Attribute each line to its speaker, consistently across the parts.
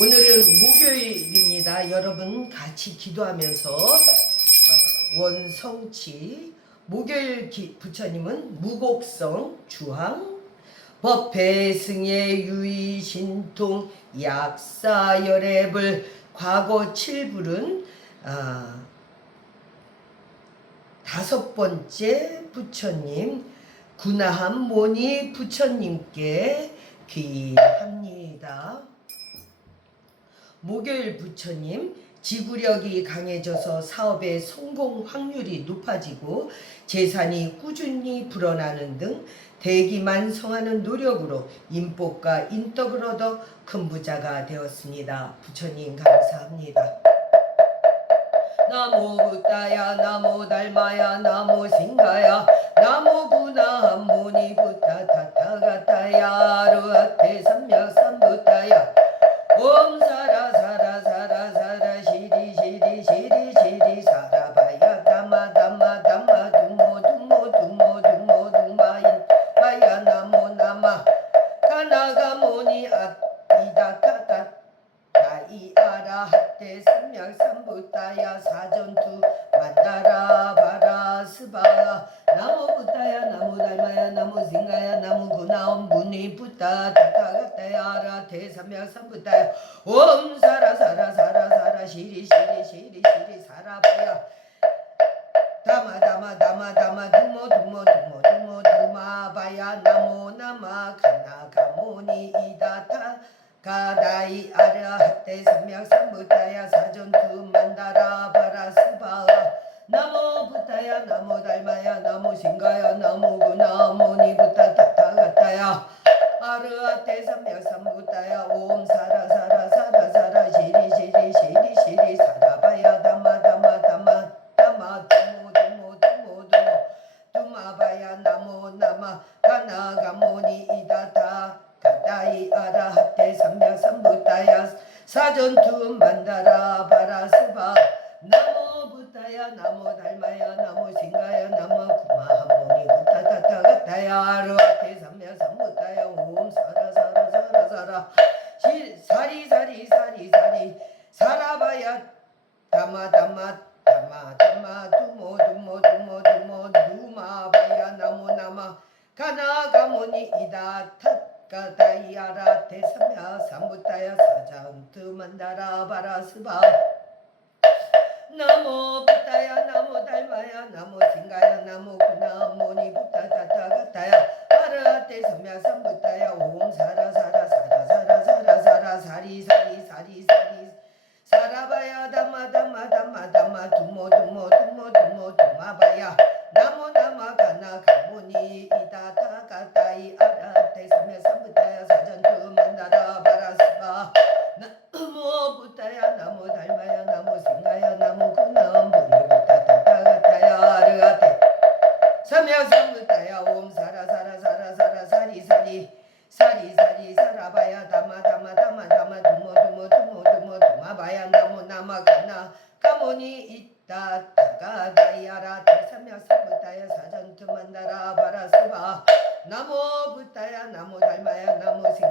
Speaker 1: 오늘은 목요일입니다. 여러분 같이 기도하면서 어, 원성치 목요일 기- 부처님은 무곡성 주황 법배승의 유의 신통 약사 열애불 과거 칠불은 아, 다섯 번째 부처님 구나한 모니 부처님께 귀합니다. 목요일 부처님 지구력이 강해져서 사업의 성공 확률이 높아지고 재산이 꾸준히 불어나는 등 대기만성하는 노력으로 인복과 인덕을 얻어 큰 부자가 되었습니다. 부처님 감사합니다. 나무 부따야 나무 달마야 나무 신가야 나무 구나 다이아라 하테 삼약 삼부타야 사전투 만다라 바라 스바야 나무 부타야 나무 달마야 나무 싱가야 나무 구나옴 무니 부타 타타가타야라 대삼약 삼부타야 옴 사라 사라 사라 사라 시리 시리 시리 시리 사라바야. 다마 다마 다마 다마 두모 두모 두모 두모 두마바야. 나모 나마 가나가 모니 이다타 가다이 아르하테 삼약 삼부타야 사전투 만다라 바라스바. 나모 부타야 나모 달마야 나모 신가야 나모 구 나 모 아라하테 삼약 삼부타야. 사전투 만다라. 바라스바. 나모 부타야 나모 달마야 나모 신가야 나모 구마하모니 부타타타가타야. 아르하테 삼약 삼부타야 옴 사라 사라 사라 사라 시 사리 사리 사리 사리. 사라바야 담마 담마 담마 담마 두모 두모 두모 두모. 두마 바야 나모 나마 가나 가모니 이다. 탓 가다이아라 대삼야 삼부타야 사장트 만다라 바라스바. 나모 부타야 나모 달마야 나모 싱가야 나모 구나 모니 부타 타타가타야. 아르하테 삼야 삼부타야 옴 사라 사라 사라 사라 사라 사라 사리 사리 사리 사리. 사라바야 담마 담마 담마 담마 두모 두모 두모 두모 두마바야. 나모 나마 가나 가모니 삼야 삼부타야 옴 사라 사라 사라 사라 사리 사리 사리 사리 사라바야 담마 담마 담마 담마 두모 두모 두모 두모 두마바야 나모 나마 가나. 가모니 있다 타가다이아라. 대삼야 삼부타야 사전투 만다라. 바라스바. 나모 부타야 나모 달마야 나모 싱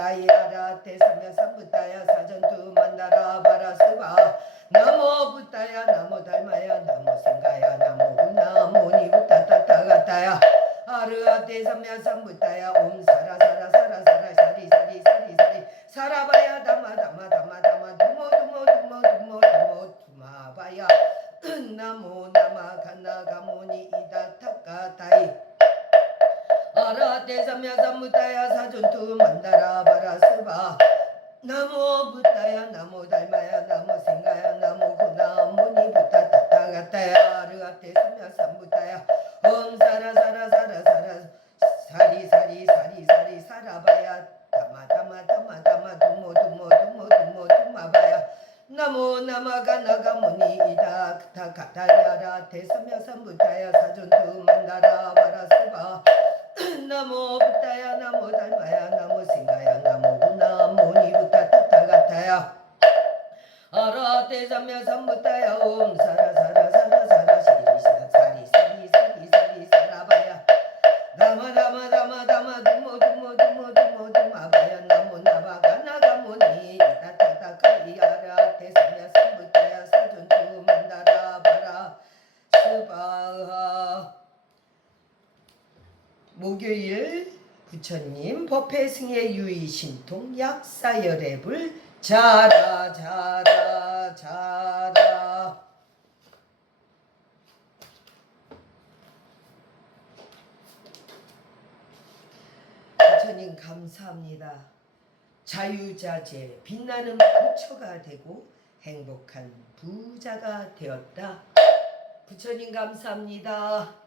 Speaker 1: 이타타카다이아라 대삼야 삼부타야 사전투 만다라 바라스바. 나모 부타야 나모 달마야 나모 싱가야 나모 구나 모니 부타 타타가타야. 아르아 대삼야 삼부타야 옴 사전투 만다라 바라스바 나모 부타야 나모 달마야 나모 생가야 나모 구나 모니 부타 타타가타야. 아르아테 삼야 삼부타야. 옴 사라 사라 사라 사라 사리 사리 사리 사리 사라바야. 담마 담마 담마 담마 두모 두모 두모 두모 두마바야. 나모 나마가 나가모니 이다. 타카타야라 대삼야 삼부타야. 사전투 만다라 바라스바 나무 부타야 나무 달마야 나무 생가야 나무 구나 모니 부타 타타 같아야 알아 대자며 삼부타야 옴 사라 사라 부처님 법회 승의 유의 신통 약사 열애불 자라 자라 자라 부처님 감사합니다. 자유자재 빛나는 부처가 되고 행복한 부자가 되었다. 부처님 감사합니다.